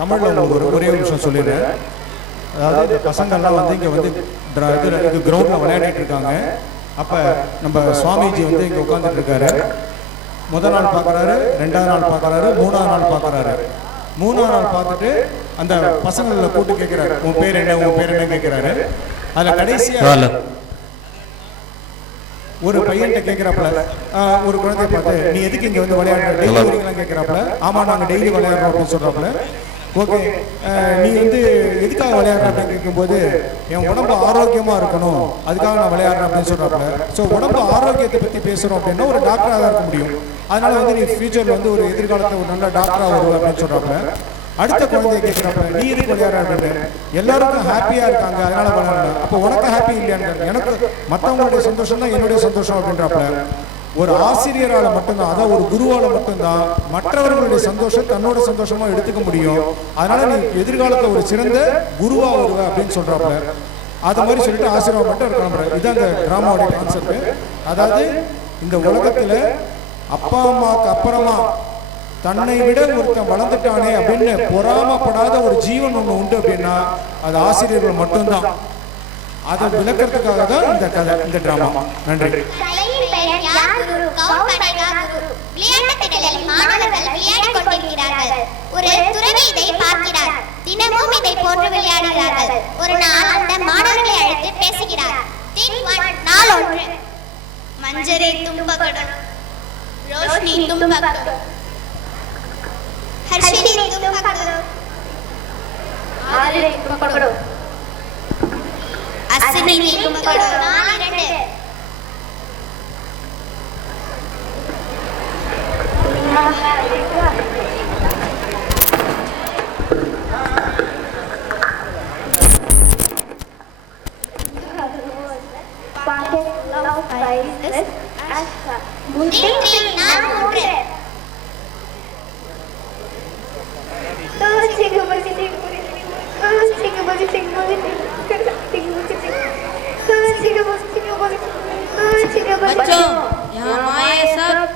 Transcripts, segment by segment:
தமிழில் ஒரே ஒரு விஷயம் சொல்லிடுறேன். அதாவது இந்த பசங்கள்லாம் வந்து இங்கே வந்து இதில் கிரவுண்டில் விளையாடிட்டு இருக்காங்க. அப்போ நம்ம சுவாமிஜி வந்து இங்கே உட்காந்துட்டு இருக்காரு. முதல் நாள் பார்க்குறாரு, ரெண்டாவது நாள் பார்க்குறாரு, மூணாவது நாள் பார்க்குறாரு. மூணாவது நாள் பார்த்துட்டு அந்த பசங்களில் கூட்டு கேட்குறாரு, உன் பேர் என்ன, உன் பேர் என்ன கேட்குறாரு. அதில் கடைசியாக ஒரு பையன்கிட்ட கேட்குறாப்புல, ஒரு குழந்தைய பார்த்து, நீ எதுக்கு இங்கே வந்து விளையாடுற, டெய்லி வரீங்களாம் கேட்குறாப்புல. ஆமாம், நாங்கள் டெய்லி விளையாடுறோம் அப்படின்னு சொல்கிறாப்புல. ஓகே, நீ வந்து எதுக்காக விளையாடுற அப்படின்னு கேட்கும்போது, என் உடம்பு ஆரோக்கியமாக இருக்கணும், அதுக்காக நான் விளையாடுறேன் அப்படின்னு சொல்கிறாப்புல. ஸோ உடம்பு ஆரோக்கியத்தை பற்றி பேசுகிறோம் அப்படின்னா ஒரு டாக்டராக தான் இருக்க முடியும். அதனால வந்து நீ ஃபியூச்சரில் வந்து ஒரு எதிர்காலத்தில் ஒரு நல்ல டாக்டராக வருவ அப்படின்னு சொல்கிறாப்புல. அடுத்த குழந்தைய கேட்குறாப்புல, நீ எதுக்கு விளையாடுற, எல்லாருக்கும் ஹாப்பியாக இருக்காங்க அதனால விளையாடுற, அப்போ உனக்கு ஹாப்பி இல்லையான்னு, எனக்கு மற்றவங்களுடைய சந்தோஷம் தான் என்னுடைய சந்தோஷம் அப்படின்றாப்புல. ஒரு ஆசிரியரால் மட்டும்தான், அதாவது ஒரு குருவால் மட்டும்தான் மற்றவர்களுடைய சந்தோஷம் தன்னோட சந்தோஷமா எடுத்துக்க முடியும். அதனால நீ எதிர்காலத்தில் ஒரு சிறந்த குருவா வருவ அப்படின்னு சொல்றாப்புல. அது மாதிரி சொல்லிட்டு ஆசீர்வாதம் மட்டும் இருக்கலாம். இதுதான் இந்த டிராமாவோட கான்செப்ட். அதாவது இந்த உலகத்துல அப்பா அம்மாவுக்கு அப்புறமா தன்னை விட ஒருத்தன் வளர்ந்துட்டானே அப்படின்னு பொறாமப்படாத ஒரு ஜீவன் ஒன்று உண்டு அப்படின்னா அது ஆசிரியர்கள் மட்டும்தான். அதை விளக்கிறதுக்காக தான் இந்த கதை, இந்த டிராமா. நன்றி. ஒரு துறவி இதை பார்க்கிறார். தினமும் இதை போன்று விளையாடுகிறார்கள். ஒரு நாள் அந்த மாணவர்களை அழைத்து பேசுகிறார். நாள் ஒன்று. மஞ்சரே தும்பகடம், ரோஷினி தும்பகடம், ஹர்ஷினி தும்பகடம், ஆலிரே தும்பகடம், அஸ்வினி தும்பகடம். நாள் 2. बच्चों यहाँ आए सब।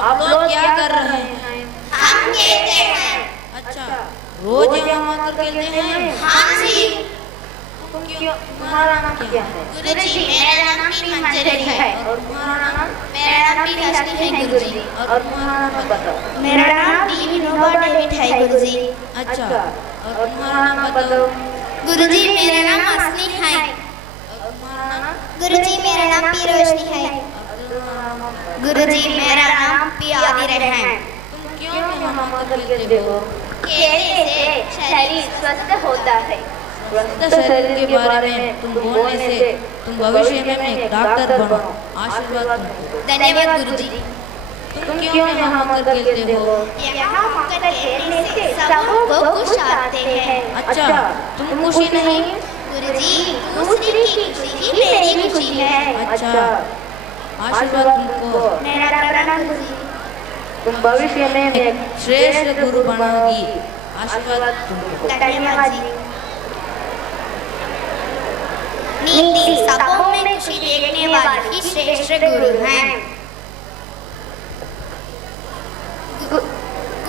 आप लोग क्या कर रहे हैं? हम खेलते हैं। अच्छा, रोज यहाँ आकर खेलते हैं? हाँ जी। क्यों, तुम्हारा नाम क्या है? गुरुजी, मेरा नाम भी मंजरी है। और तुम्हारा नाम? मेरा नाम भी हर्षिनी है गुरुजी। और तुम्हारा नाम बताओ। मेरा नाम डी विनोबा डेविड है गुरुजी। अच्छा, और तुम्हारा नाम बताओ। गुरुजी, मेरा नाम असली है। और तुम्हारा नाम? गुरुजी, मेरा नाम पी रोशनी है। गुरुजी, मेरा नाम पी आदिर है। तुम क्यों यहाँ आकर खेलते हो? खेलने से शरीर स्वस्थ होता है। स्वस्थ शरीर के बारे में तुम बोलने से तुम भविष्य में एक डॉक्टर बनो। आशीर्वाद तुमको। धन्यवाद गुरुजी। तुम क्यों यहाँ आकर खेलते हो? यहाँ आकर खेलने से सब लोग खुश आते हैं। अच्छा, तुम खुशी नहीं? गुरुजी, दूसरे की खुशी ही मेरी खुशी है। अच्छा, आशीर्वाद तुमको। मेरा प्रणाम गुरुजी। तुम भविष्य में एक श्रेष्ठ गुरु बनोगी। आशीर्वाद तुमको। धन्यवाद जी। नीति सबों में खुशी देखने वाले ही श्रेष्ठ गुरु हैं।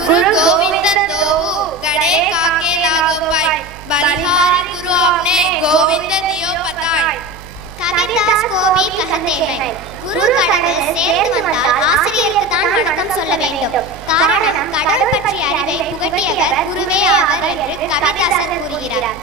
गुरु गोविंद दोऊ गड़े काके लागो पाई, बलिहारी गुरु आपने गोविंद दियो पताई। கவிதாஸ் கோவி कहते हैं, குரு கடவுள் சேர்ந்து வந்தால் ஆசிரியருக்கு தான் வணக்கம் சொல்ல வேண்டும். காரணம் கடவுள் பற்றிய அறிவை புகட்டியவர் குருவே ஆவர் என்று கவிதாசர் கூறுகிறார்.